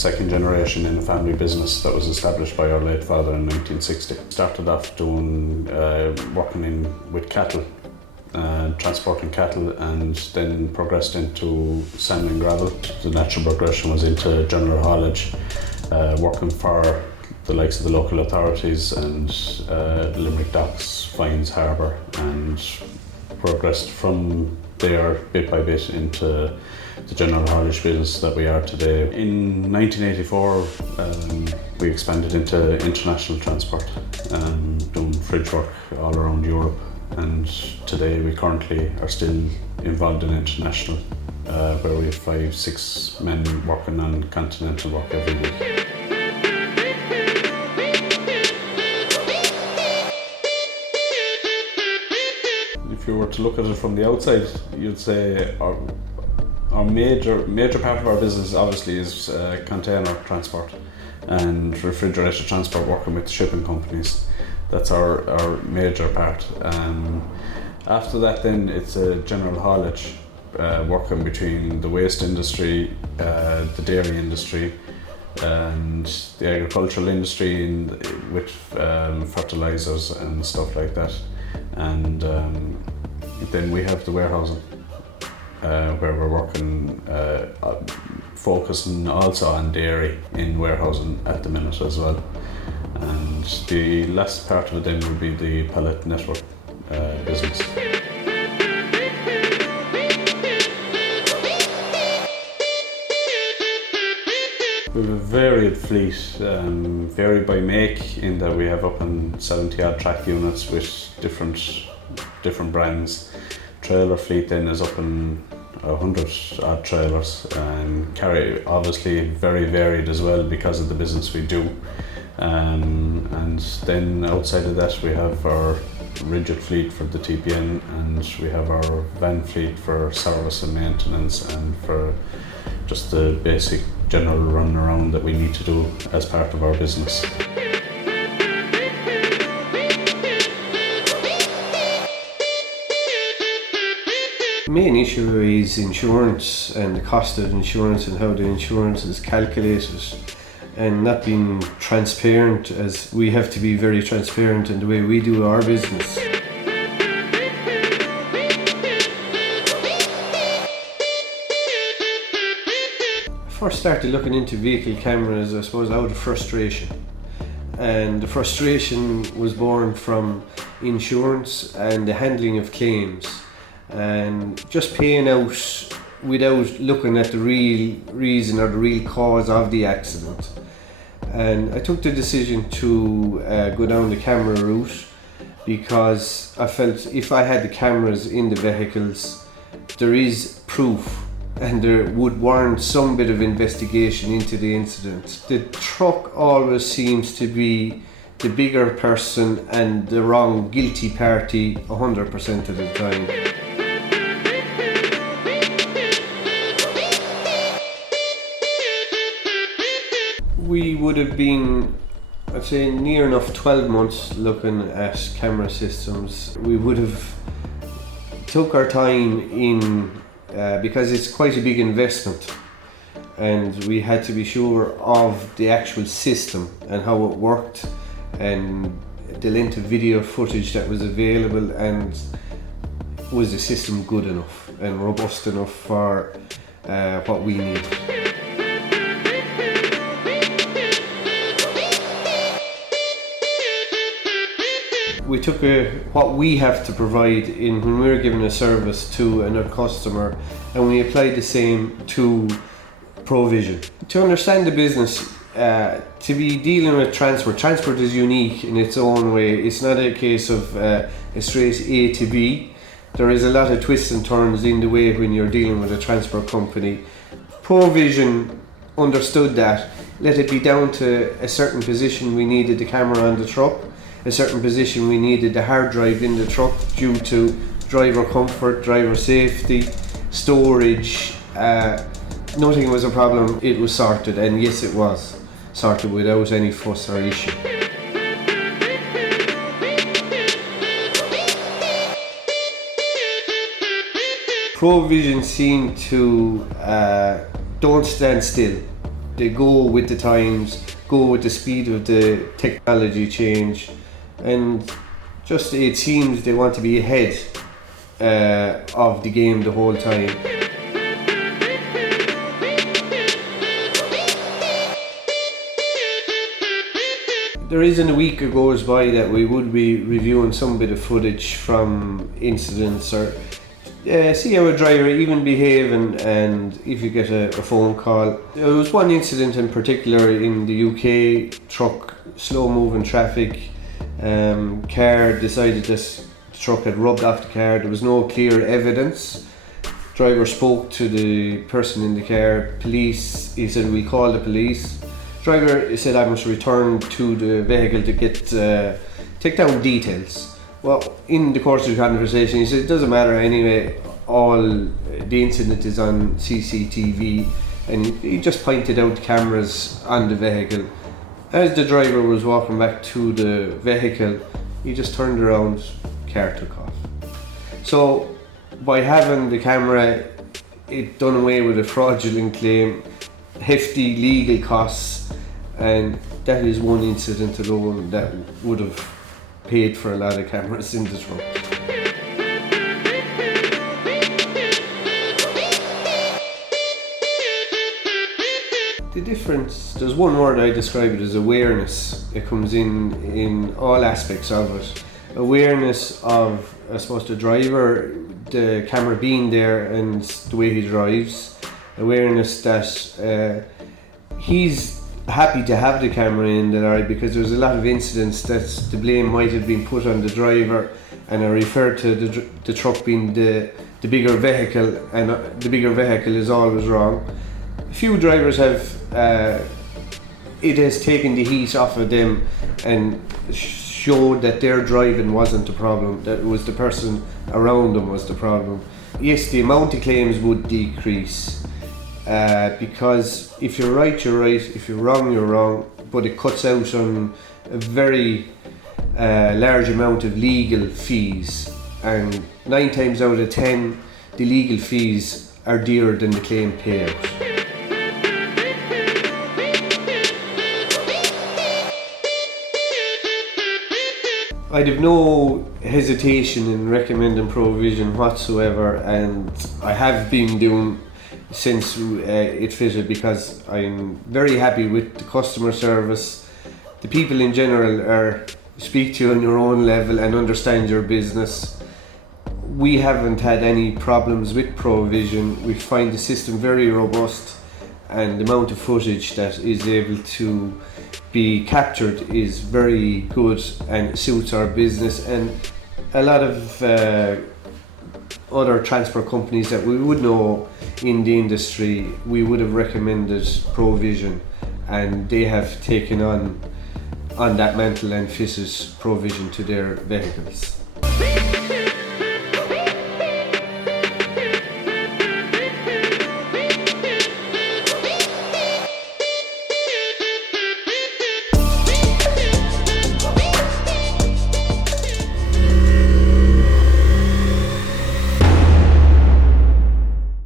second generation in a family business that was established by our late father in 1960. Started off doing working with cattle, transporting cattle, and then progressed into sand and gravel. The natural progression was into general haulage, working for the likes of the local authorities and Limerick Docks, Fines Harbour, and progressed from there bit by bit into the general haulage business that we are today. In 1984, we expanded into international transport, doing fridge work all around Europe, and today we currently are still involved in international, where we have 5-6 men working on continental work every week. If you were to look at it from the outside, you'd say our major part of our business obviously is container transport and refrigerated transport, working with shipping companies. That's our major part. After that then it's a general haulage, working between the waste industry, the dairy industry and the agricultural industry with fertilizers and stuff like that. And then we have the warehousing, where we're working, focusing also on dairy in warehousing at the minute as well. And the last part of it then would be the pallet network business. We have a varied fleet, varied by make, in that we have up in 70 odd track units with different brands. Trailer fleet then is up in 100 odd trailers, and carry obviously very varied as well because of the business we do. And then outside of that we have our rigid fleet for the TPN, and we have our van fleet for service and maintenance and for just the basic general run around that we need to do as part of our business. The main issue is insurance and the cost of insurance and how the insurance is calculated, and not being transparent, as we have to be very transparent in the way we do our business. I first started looking into vehicle cameras, I suppose, out of frustration. And the frustration was born from insurance and the handling of claims, and just paying out without looking at the real reason or the real cause of the accident. And I took the decision to go down the camera route, because I felt if I had the cameras in the vehicles, there is proof and there would warrant some bit of investigation into the incident. The truck always seems to be the bigger person and the wrong guilty party 100% of the time. We would have been, I'd say, near enough 12 months looking at camera systems. We would have took our time in, because it's quite a big investment, and we had to be sure of the actual system and how it worked and the length of video footage that was available, and was the system good enough and robust enough for what we need. We took what we have to provide in when we're giving a service to another customer, and we applied the same to ProVision. To understand the business, to be dealing with transport is unique in its own way. It's not a case of a straight A to B. There is a lot of twists and turns in the way when you're dealing with a transport company. ProVision understood that. Let it be down to a certain position we needed the camera on the truck, a certain position we needed the hard drive in the truck due to driver comfort, driver safety, storage. Nothing was a problem. It was sorted, and yes, it was sorted without any fuss or issue. ProVision seemed to don't stand still. They go with the times, go with the speed of the technology change, and just it seems they want to be ahead of the game the whole time. There isn't a week that goes by that we would be reviewing some bit of footage from incidents or see how a driver even behave, and if you get a phone call. There was one incident in particular in the UK, truck, slow moving traffic, car decided this truck had rubbed off the car. There was no clear evidence. Driver spoke to the person in the car, police, he said we'll call the police. Driver said I must return to the vehicle to get take down details. Well, in the course of the conversation he said it doesn't matter anyway, all the incident is on CCTV, and he just pointed out the cameras on the vehicle. As the driver was walking back to the vehicle, he just turned around, car took off. So by having the camera, it done away with a fraudulent claim, hefty legal costs, and that is one incident alone that would have paid for a lot of cameras in the truck. The difference, there's one word I describe it as awareness. It comes in all aspects of it. Awareness of, I suppose, the driver, the camera being there and the way he drives. Awareness that he's happy to have the camera in the lorry, because there's a lot of incidents that the blame might have been put on the driver, and I refer to the truck being the bigger vehicle, and the bigger vehicle is always wrong. A few drivers have it has taken the heat off of them and showed that their driving wasn't the problem, that it was the person around them was the problem. Yes, the amount of claims would decrease, because if you're right, you're right, if you're wrong, you're wrong, but it cuts out on a very large amount of legal fees, and 9 times out of 10 the legal fees are dearer than the claim payout. I'd have no hesitation in recommending ProVision whatsoever, and I have been doing since it fitted, because I'm very happy with the customer service. The people in general speak to you on your own level and understand your business. We haven't had any problems with ProVision. We find the system very robust, and the amount of footage that is able to be captured is very good and suits our business. And a lot of other transport companies that we would know in the industry, we would have recommended ProVision, and they have taken on that mantle and fitted ProVision to their vehicles.